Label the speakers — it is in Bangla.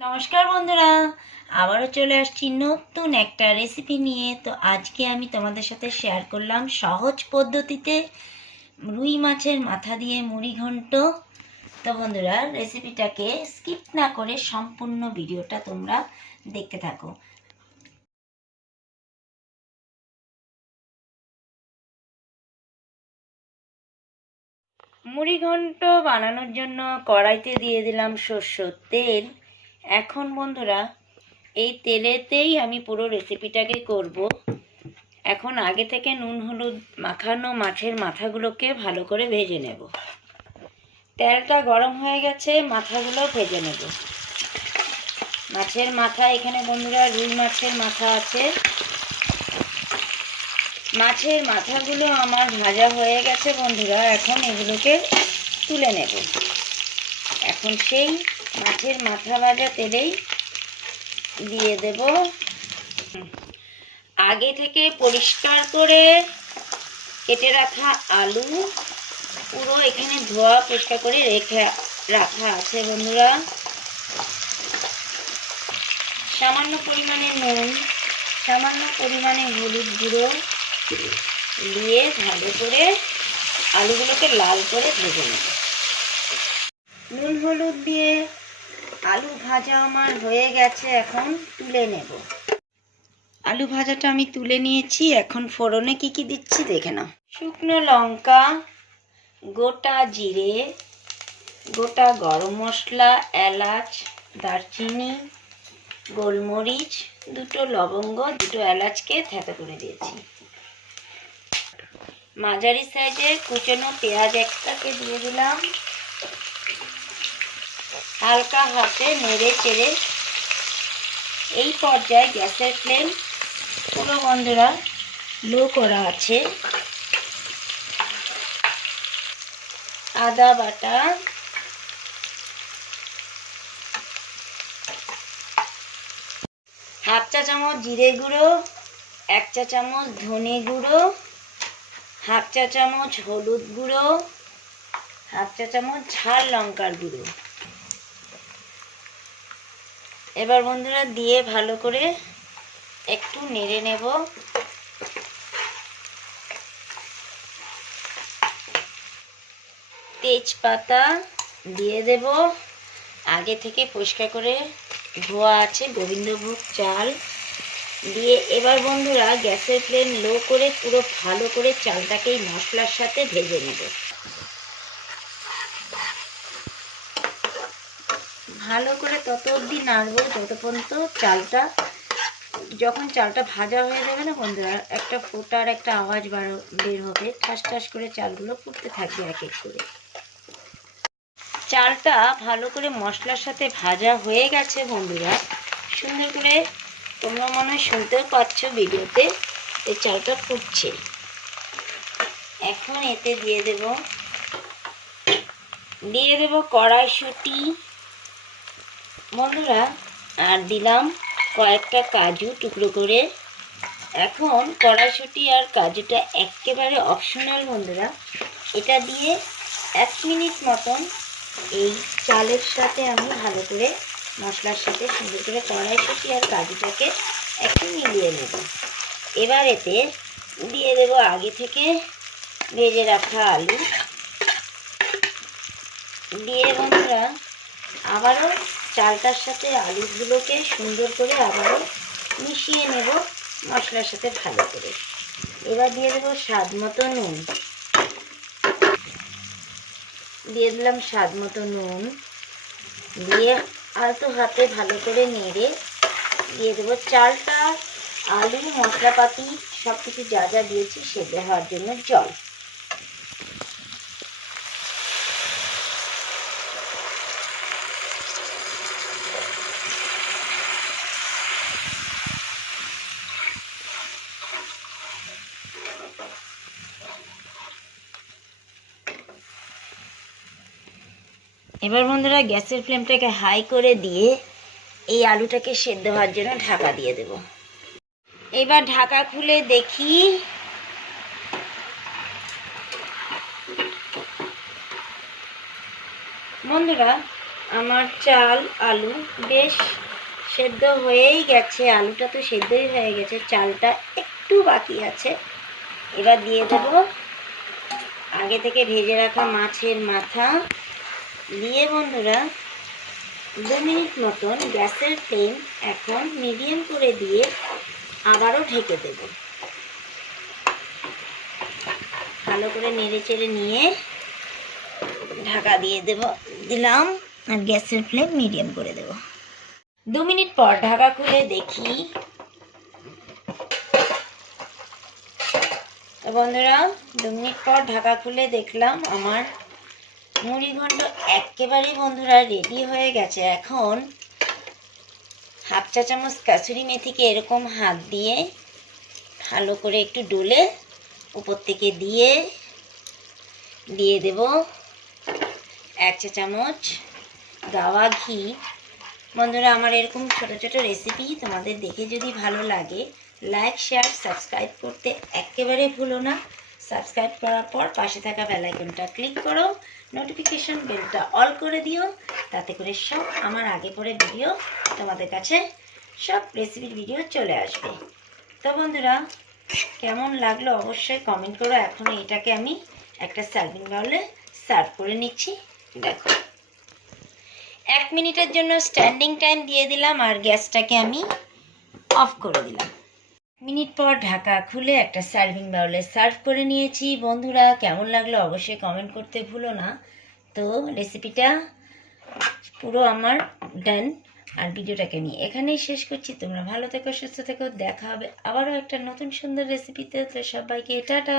Speaker 1: নমস্কার বন্ধুরা, আবারও চলে আসছি নতুন একটা রেসিপি নিয়ে। তো আজকে আমি তোমাদের সাথে শেয়ার করলাম সহজ পদ্ধতিতে রুই মাছের মাথা দিয়ে মুড়ি ঘন্ট। তো বন্ধুরা রেসিপিটাকে স্কিপ না করে সম্পূর্ণ ভিডিওটা তোমরা দেখতে থাকো। মুড়ি ঘন্ট বানানোর জন্য কড়াইতে দিয়ে দিলাম সর্ষের তেল। এখন বন্ধুরা, এই তেলেতেই আমি পুরো রেসিপিটাকে করব। এখন আগে থেকে নুন, হলুদ মাখানো মাছের মাথাগুলোকে ভালো করে ভেজে নেব। তেলটা গরম হয়ে গেছে মাথাগুলো ভেজে নেব। মাছের মাথা, এখানে বন্ধুরা রুই মাছের মাথা আছে। মাছের মাথাগুলো আমার ভাজা হয়ে গেছে বন্ধুরা, এখন এগুলোকে তুলে নেব। এখন সেই মাছের মাথা ভাজা তেলেই দিয়ে দেব। আগে থেকে পরিষ্কার করে কেটে রাখা আলু পুরো এখানে ধোয়া পরিষ্কার করে রেখে রাখা আছে বন্ধুরা। সামান্য পরিমাণে নুন, সামান্য পরিমাণে হলুদ গুঁড়ো দিয়ে ভালো করে আলুগুলোকে লাল করে ভেজে নেব। নুন, হলুদ দিয়ে আলু ভাজা আমার হয়ে গেছে, এখন তুলে নেব। আলু ভাজাটা আমি তুলে নিয়েছি, এখন ফোড়নে কি কি দিচ্ছি দেখে নাও। শুকনো লঙ্কা, গোটা জিরে, গোটা গরম মশলা, এলাচ, দারচিনি, গোলমরিচ, দুটো লবঙ্গ, দুটো এলাচকে থেতো করে দিয়েছি। মাঝারি সাইজের কুচনো পেঁয়াজ একটাকে দিয়ে দিলাম। হালকা হাতে নেড়ে চেড়ে এই পর্যায়ে গ্যাসের ফ্লেম পুরো বন্ধুরা লো করা আছে। আদা বাটা, হাফ চা চামচ জিরে গুঁড়ো, এক চা চামচ ধনে গুঁড়ো, হাফ চা চামচ হলুদ গুঁড়ো, হাফ চা চামচ ঝাল লঙ্কার গুঁড়ো। এবার বন্ধুরা দিয়ে ভালো করে একটু নেড়ে নেব। তেজপাতা দিয়ে দেব। আগে থেকে পরিষ্কার করে ধোয়া আছে, গোবিন্দভোগ চাল। দিয়ে এবার বন্ধুরা গ্যাসের ফ্লেম লো করে পুরো ভালো করে চালটাকে এই মশলার সাথে ভেজে নেব। ভালো করে তত অবধি নাড়বো, যত পর্যন্ত চালটা, যখন চালটা ভাজা হয়ে যাবে না বন্ধুরা, একটা ফোটার একটা আওয়াজ বার, বের হবে। ঠাস ঠাস করে চালগুলো ফুটতে থাকবে এক এক করে। চালটা ভালো করে মশলার সাথে ভাজা হয়ে গেছে বন্ধুরা। সুন্দর করে তোমরা মনে হয় শুনতেও পাচ্ছ ভিডিওতে এই চালটা ফুটছে। এখন এতে দিয়ে দেব দিয়ে দেব কড়াইশুঁটি। বন্ধুরা, আর দিলাম কয়েকটা কাজু টুকরো করে। এখন কড়াইশুঁটি আর কাজুটা একেবারে অপশনাল বন্ধুরা। এটা দিয়ে এক মিনিট মতন এই চালের সাথে আমি ভালো করে মশলার সাথে সুন্দর করে কড়াইশুঁটি আর কাজুটাকে একটু মিলিয়ে নেব। এবার এতে দিয়ে দেব আগে থেকে ভেজে রাখা আলু। দিয়ে বন্ধুরা, আবারও চালটার সাথে আলুগুলোকে সুন্দর করে আবারও মিশিয়ে নেব মশলার সাথে ভালো করে। এবার দিয়ে দেবো স্বাদ মতো নুন। দিয়ে দিলাম স্বাদ মতো নুন। দিয়ে আলতো হাতে ভালো করে নেড়ে দিয়ে দেবো চালটা, আলু, মশলাপাতি সব কিছু যা যা দিয়েছি সেদ্ধ হওয়ার জন্য জল। এবার বন্ধুরা গ্যাসের ফ্লেমটাকে হাই করে দিয়ে এই আলুটাকে সেদ্ধ হওয়ার জন্য ঢাকা দিয়ে দেব। এবার ঢাকা খুলে দেখি বন্ধুরা আমার চাল, আলু বেশ সেদ্ধ হয়েই গেছে। আলুটা তো সেদ্ধই হয়ে গেছে, চালটা একটু বাকি আছে। এবার দিয়ে দেব আগে থেকে ভেজে রাখা মাছের মাথা। দিয়ে বন্ধুরা, দু মিনিট মতন গ্যাসের ফ্লেম এখন মিডিয়াম করে দিয়ে আবারও ঢেকে দেব। ভালো করে নেড়ে চেড়ে নিয়ে ঢাকা দিয়ে দেব, দিলাম আর গ্যাসের ফ্লেম মিডিয়াম করে দেব। দু মিনিট পর ঢাকা খুলে দেখি। বন্ধুরা, দু মিনিট পর ঢাকা খুলে দেখলাম আমার মুড়ি একেবারেই বন্ধুরা রেডি হয়ে গেছে। এখন হাফ চা চামচ কাসুরি মেথিকে এরকম হাত দিয়ে ভালো করে একটু ডলে উপর থেকে দিয়ে দিয়ে দেব এক চা চামচ গাওয়া ঘি। বন্ধুরা, আমার এরকম ছোট ছোট রেসিপি তোমাদের দেখে যদি ভালো লাগে লাইক শেয়ার সাবস্ক্রাইব করতে একেবারে ভুলো না। সাবস্ক্রাইব করার পর পাশে থাকা বেলাইকনটা ক্লিক করো। নোটিফিকেশন বেলটা অল করে দিও। তাতে করে সব আমার আগে পরে ভিডিও তোমাদের কাছে সব রেসিপির ভিডিও চলে আসবে। তো বন্ধুরা, কেমন লাগল অবশ্যই কমেন্ট করো। এখন এটাকে আমি একটা সার্ভিং বাউলে সার্ভ করে নিচ্ছি। দেখো। এক মিনিটের জন্য স্ট্যান্ডিং টাইম দিয়ে দিলাম আর গ্যাসটাকে আমি অফ করে দিলাম। মিনিট পর ঢাকা খুলে একটা সার্ভিং বাউলে সার্ভ করে নিয়েছি। বন্ধুরা, কেমন লাগল অবশ্যই কমেন্ট করতে ভুলো না। তো রেসিপিটা পুরো আমার ডান আর ভিডিওটাকে নিয়ে এখানেই শেষ করছি। তোমরা ভালো থেকো, সুস্থ থেকো। দেখা হবে আবারও একটা নতুন সুন্দর রেসিপিতে তো সবাইকে টাটা!